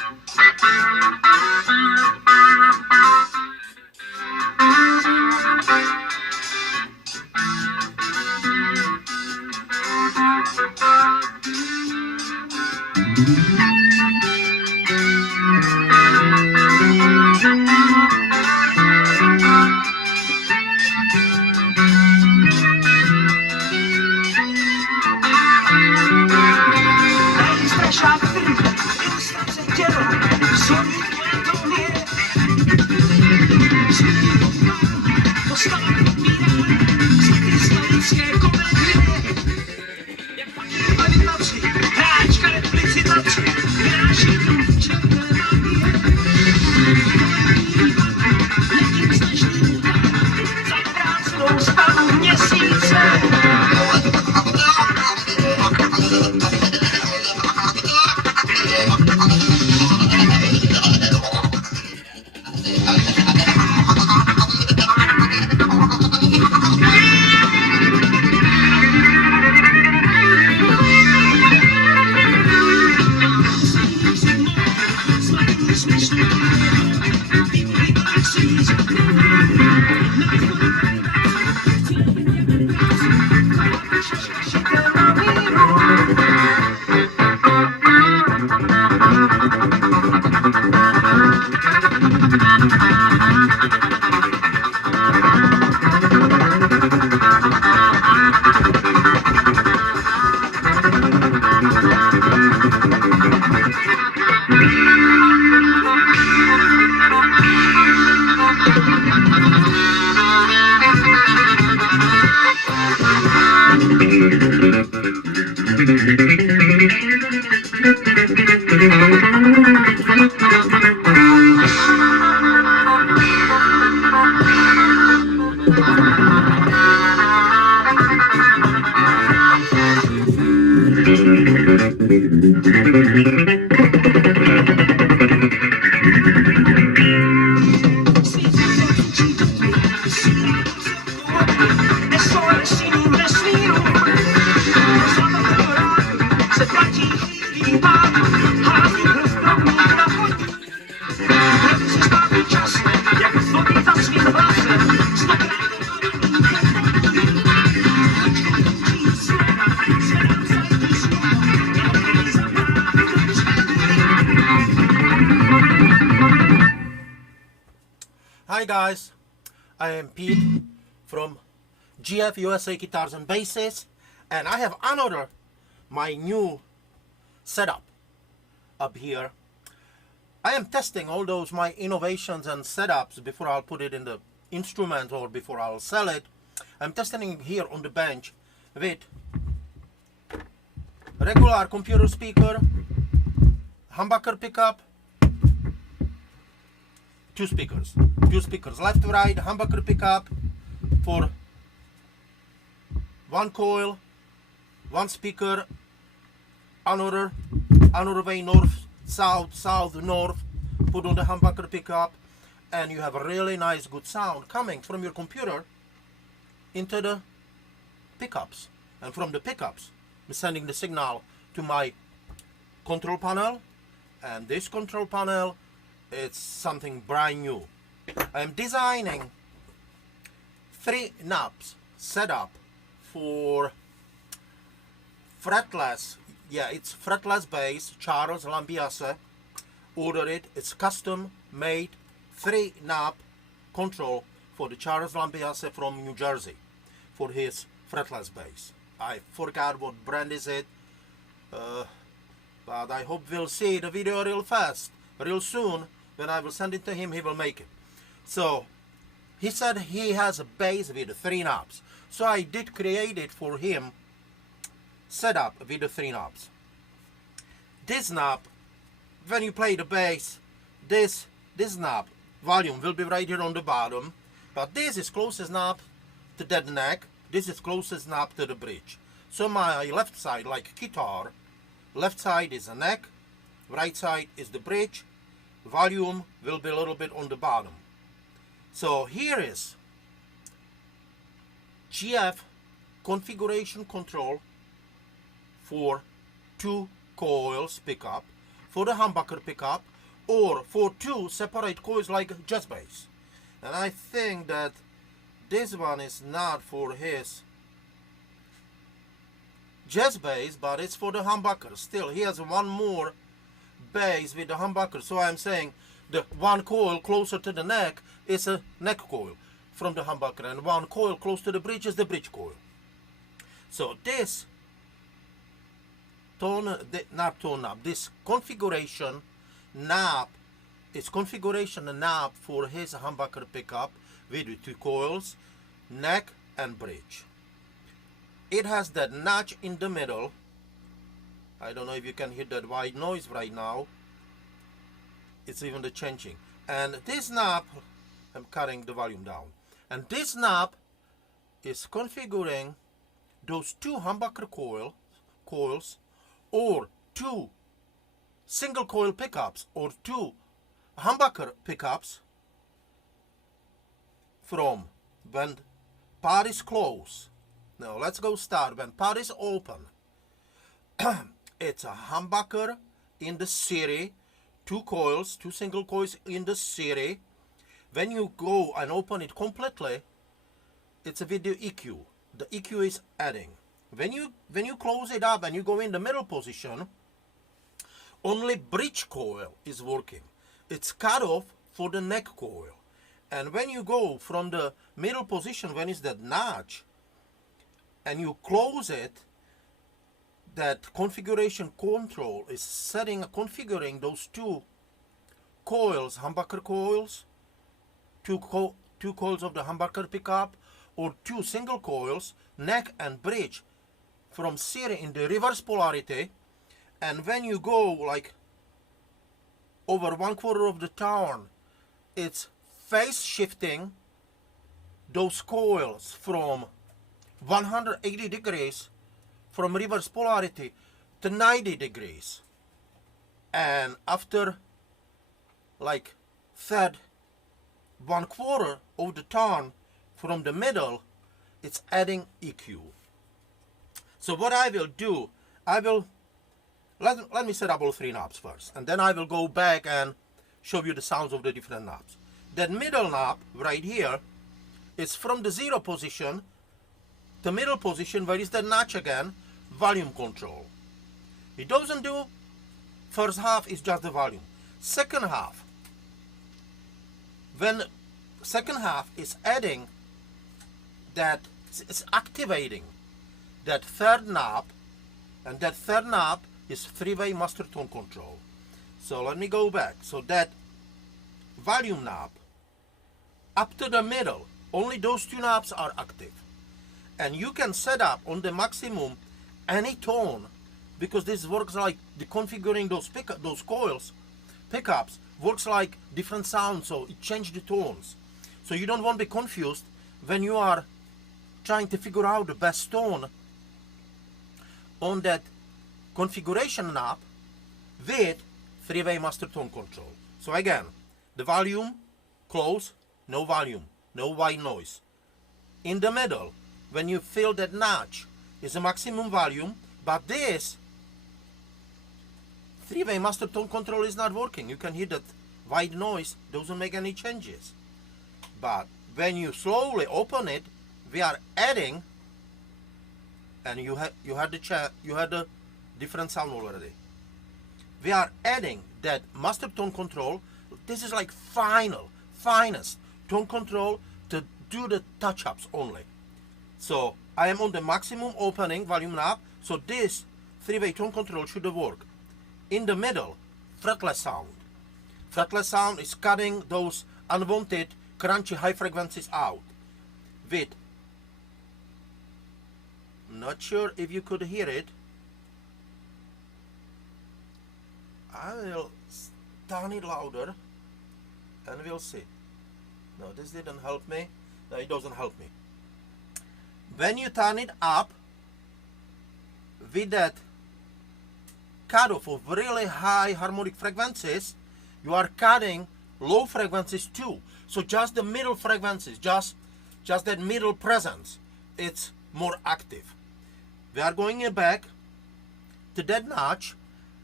Hi guys, I am Pete from GF USA Guitars and Basses, and I have another my new setup up here. I am testing all those my innovations and setups before I'll put it in the instrument or before I'll sell it. I'm testing it here on the bench with regular computer speaker, humbucker pickup, two speakers left to right, humbucker pickup for one coil, one speaker, another way north, south, north, put on the humbucker pickup, and you have a really nice good sound coming from your computer into the pickups, and from the pickups I'm sending the signal to my control panel, and this control panel, it's something brand new. I am designing 3 knobs setup for fretless. Yeah, it's fretless bass, Charles Lambiase ordered it. It's custom made 3 knob control for the Charles Lambiase from New Jersey for his fretless bass. I forgot what brand is it, but I hope we'll see the video real fast, real soon. When I will send it to him, he will make it. So he said he has a bass with 3 knobs. So I did create it for him, set up with the 3 knobs. This knob, when you play the bass, this knob volume will be right here on the bottom, but this is closest knob to that neck, this is closest knob to the bridge. So my left side, like guitar, left side is the neck, right side is the bridge, volume will be a little bit on the bottom. So here is GF configuration control for 2 coils pickup, for the humbucker pickup or for two separate coils like jazz bass. And I think that this one is not for his jazz bass, but it's for the humbucker. Still, he has one more bass with the humbucker, so I'm saying the one coil closer to the neck is a neck coil from the humbucker, and one coil close to the bridge is the bridge coil. So this this configuration knob is configuration knob for his humbucker pickup with the two coils, neck and bridge. It has that notch in the middle. I don't know if you can hear that white noise right now. It's even the changing. And this knob, I'm cutting the volume down. And this knob is configuring those two humbucker coils or two single coil pickups or two humbucker pickups from when part is closed. Now let's go start. When part is open, it's a humbucker in the city, two coils, two single coils in the city. When you go and open it completely, it's a video EQ. The EQ is adding. When you close it up and you go in the middle position, only bridge coil is working. It's cut off for the neck coil. And when you go from the middle position, when it's that notch, and you close it, that configuration control is configuring those two coils, humbucker coils, two coils of the humbucker pickup, or two single coils, neck and bridge, from series in the reverse polarity. And when you go like over 1/4 of the turn, it's phase shifting those coils from 180 degrees from reverse polarity to 90 degrees. And after like third 1/4 of the turn from the middle, it's adding EQ. So what I will do, let me set up all three knobs first, and then I will go back and show you the sounds of the different knobs. That middle knob right here is from the 0 position, the middle position where is the notch again, volume control. It doesn't do first half, is just the volume. Second half, when second half is adding that, it's activating that third knob, and that third knob is three-way master tone control. So let me go back. So that volume knob up to the middle, only those two knobs are active. And you can set up on the maximum any tone, because this works like the configuring those coils, pickups, works like different sounds, so it changes the tones. So you don't want to be confused when you are trying to figure out the best tone on that configuration knob with three-way master tone control. So again, the volume, close, no volume, no white noise. In the middle, when you feel that notch, is a maximum volume, but this three-way master tone control is not working. You can hear that white noise, doesn't make any changes. But when you slowly open it, we are adding, and you had the different sound already. We are adding that master tone control. This is like finest tone control to do the touch-ups only. So I am on the maximum opening volume knob, so this three-way tone control should work. In the middle, fretless sound. Fretless sound is cutting those unwanted crunchy high frequencies out with, not sure if you could hear it, I will turn it louder and we'll see. No, this didn't help me. No, it doesn't help me. When you turn it up with that cutoff of really high harmonic frequencies, you are cutting low frequencies too. So just the middle frequencies, just that middle presence, it's more active. We are going back to that notch,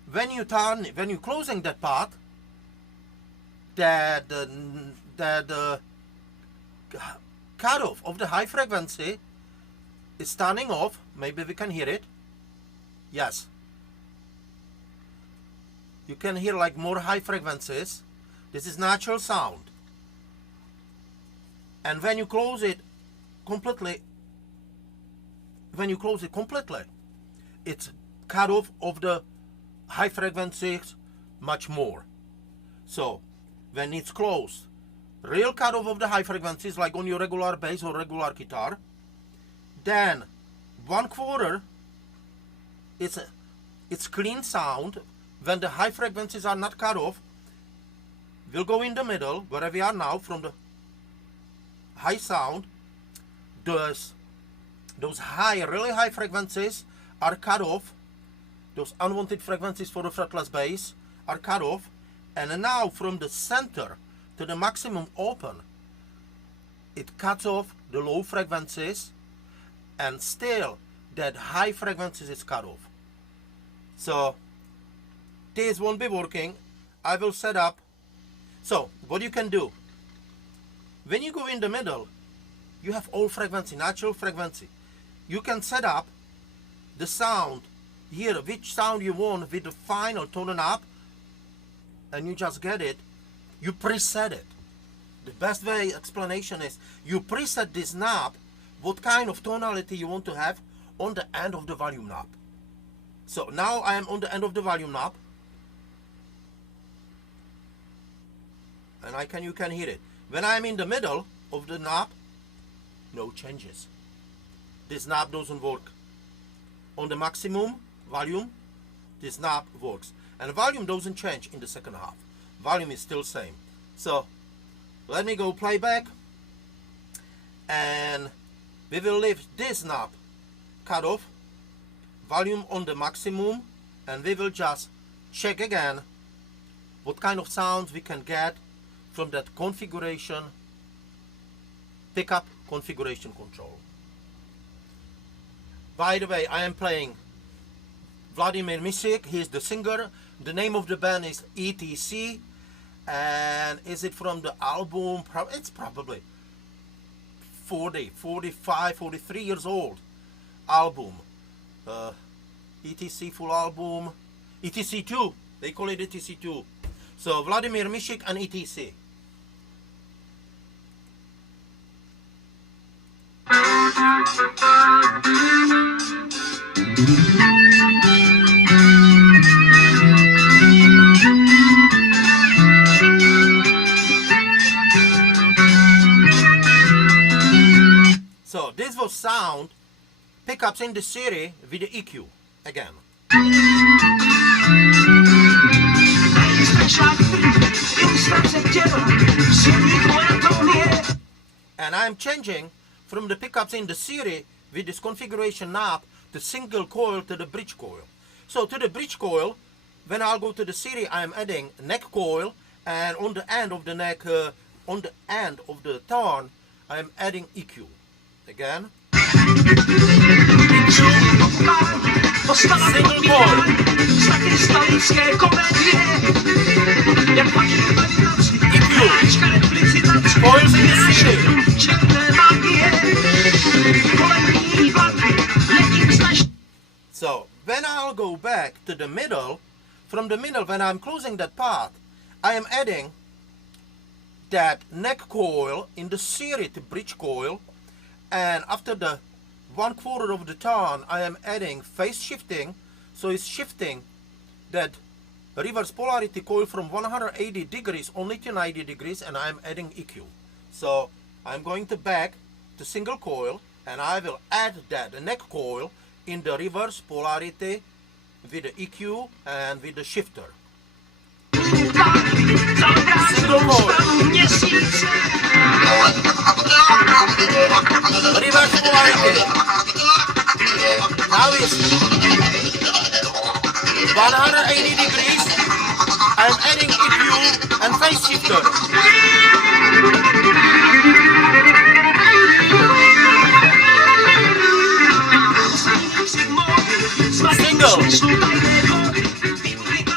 when you're closing that part, that cutoff of the high frequency is turning off. Maybe we can hear it. Yes. You can hear like more high frequencies. This is natural sound. And when you close it completely, it's cut off of the high frequencies much more. So when it's closed, real cut off of the high frequencies like on your regular bass or regular guitar, then 1/4 it's clean sound. When the high frequencies are not cut off, we'll go in the middle where we are now from the high sound. Those really high frequencies are cut off. Those unwanted frequencies for the fretless bass are cut off. And now from the center to the maximum open, it cuts off the low frequencies, and still that high frequencies is cut off. So this won't be working. I will set up. So what you can do, when you go in the middle, you have all frequency, natural frequency. You can set up the sound here, which sound you want with the final tone up, and you just get it. You preset it. The best way explanation is you preset this knob, what kind of tonality you want to have on the end of the volume knob. So now I am on the end of the volume knob, and you can hear it. When I am in the middle of the knob, no changes. This knob doesn't work. On the maximum volume, this knob works. And volume doesn't change in the second half. Volume is still same. So let me go playback, and we will leave this knob cut off, volume on the maximum, and we will just check again what kind of sounds we can get from that configuration, pickup configuration control. By the way, I am playing Vladimir Misik. He's the singer. The name of the band is ETC. And is it from the album? It's probably 40, 45, 43 years old album. ETC full album. ETC 2. They call it ETC 2. So Vladimir Misik and ETC. So this was sound pickups in the series with the EQ again. And I'm changing from the pickups in the series with this configuration knob, the single coil to the bridge coil. So to the bridge coil, when I'll go to the series, I'm adding neck coil, and on the end of the neck, on the end of the tone, I'm adding EQ. Again. Single coil. EQ. Coils in the series. So when I'll go back to the middle, from the middle, when I'm closing that part, I am adding that neck coil in the series to bridge coil, and after the 1/4 of the tone, I am adding phase shifting, so it's shifting that reverse polarity coil from 180 degrees only to 90 degrees, and I'm adding EQ. So I'm going to back to single coil, and I will add that neck coil in the reverse polarity with the EQ and with the shifter. Single coil. Reverse polarity. Now it's 180 degrees. I'm adding EQ and phase shifter. Single.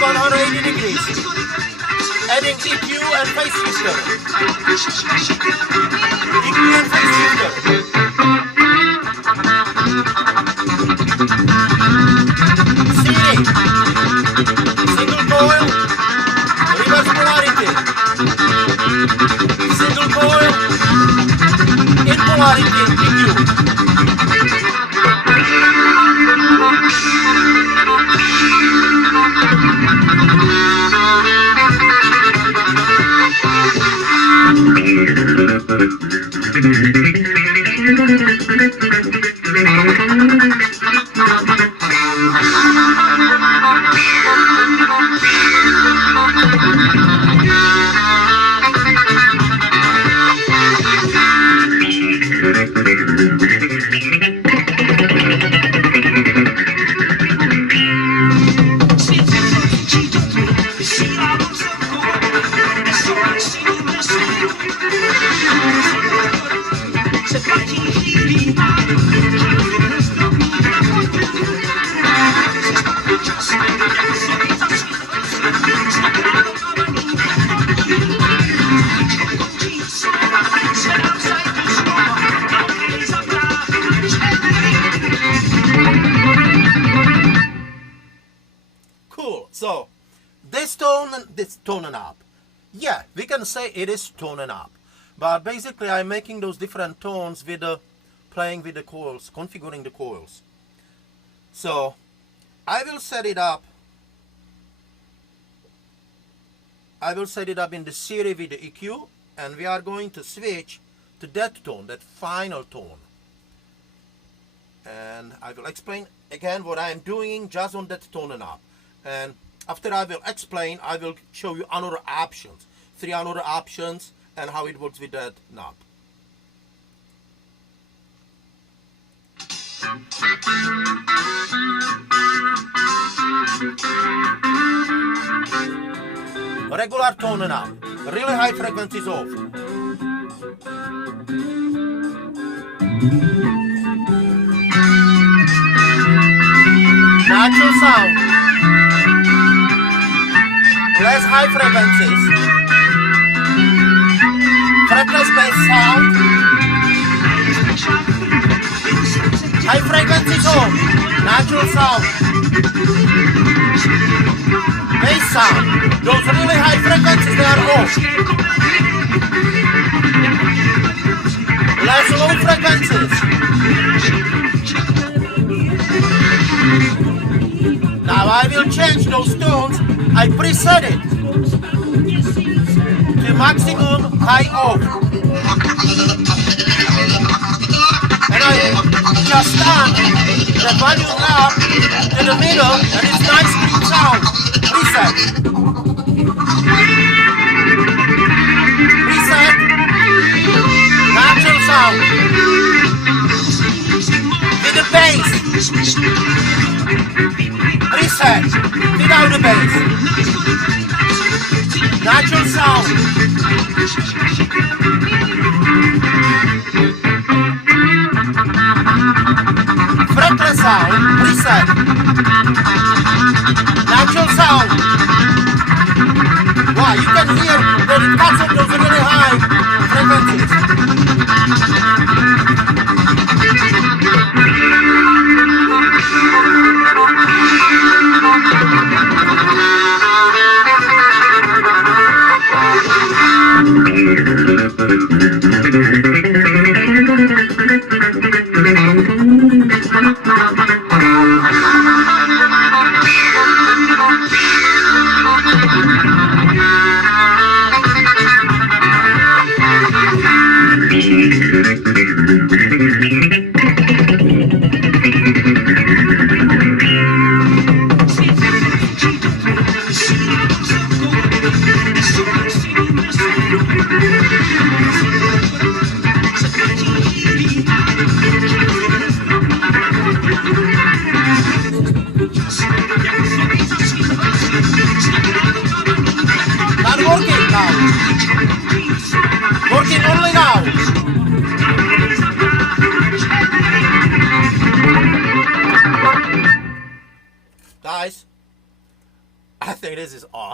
180 degrees. Adding EQ and phase shifter. EQ and phase shifter. Series. Single coil. Reverse polarity. Single coil. In polarity. EQ. So, this toning up. Yeah, we can say it is toning up. But basically I'm making those different tones with playing with the coils, configuring the coils. So, I will set it up. I will set it up in the series with the EQ, and we are going to switch to that tone, that final tone. And I will explain again what I am doing just on that toning up. And after I will explain, I will show you another options, 3 other options, and how it works with that knob. Regular tone up, really high frequencies off. Natural sound. Less high frequencies. Fretless bass sound. High frequencies on. Natural sound. Bass sound. Those really high frequencies, they are off. Less low frequencies. Now I will change those tones. I preset it to maximum high off. And I just turn the volume up to the middle, and it's nice clean sound. Preset. Preset. Natural sound. With the bass. Preset. Without the bass. Natural sound. Fretless sound. Preset. Natural sound. Wow, you can hear that it cuts off those really high frequencies. Working only now. Guys, I think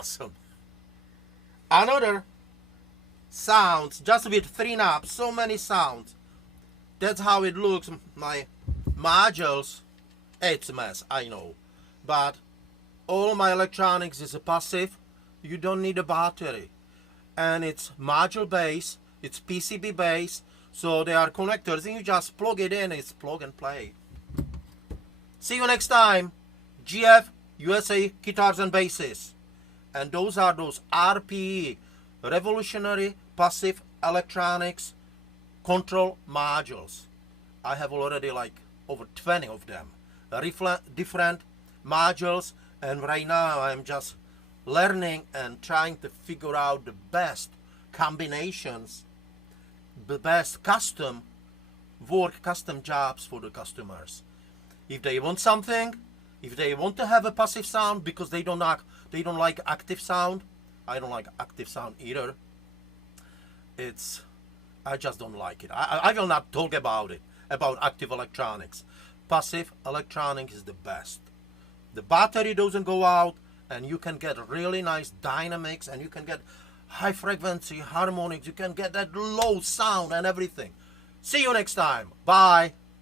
awesome. Another sounds, just with 3 knobs, so many sounds. That's how it looks. My modules, it's a mess, I know. But all my electronics is a passive. You don't need a battery. And it's module based, it's PCB based, so they are connectors and you just plug it in, it's plug and play. See you next time. GF USA Guitars and Basses. And those are those RPE, Revolutionary Passive Electronics Control Modules. I have already like over 20 of them. Different modules, and right now I'm just learning and trying to figure out the best combinations, the best custom work, custom jobs for the customers. If they want something, if they want to have a passive sound because they don't like active sound, I don't like active sound either. I just don't like it. I will not talk about it, about active electronics. Passive electronics is the best. The battery doesn't go out, and you can get really nice dynamics, and you can get high frequency harmonics, you can get that low sound and everything. See you next time. Bye.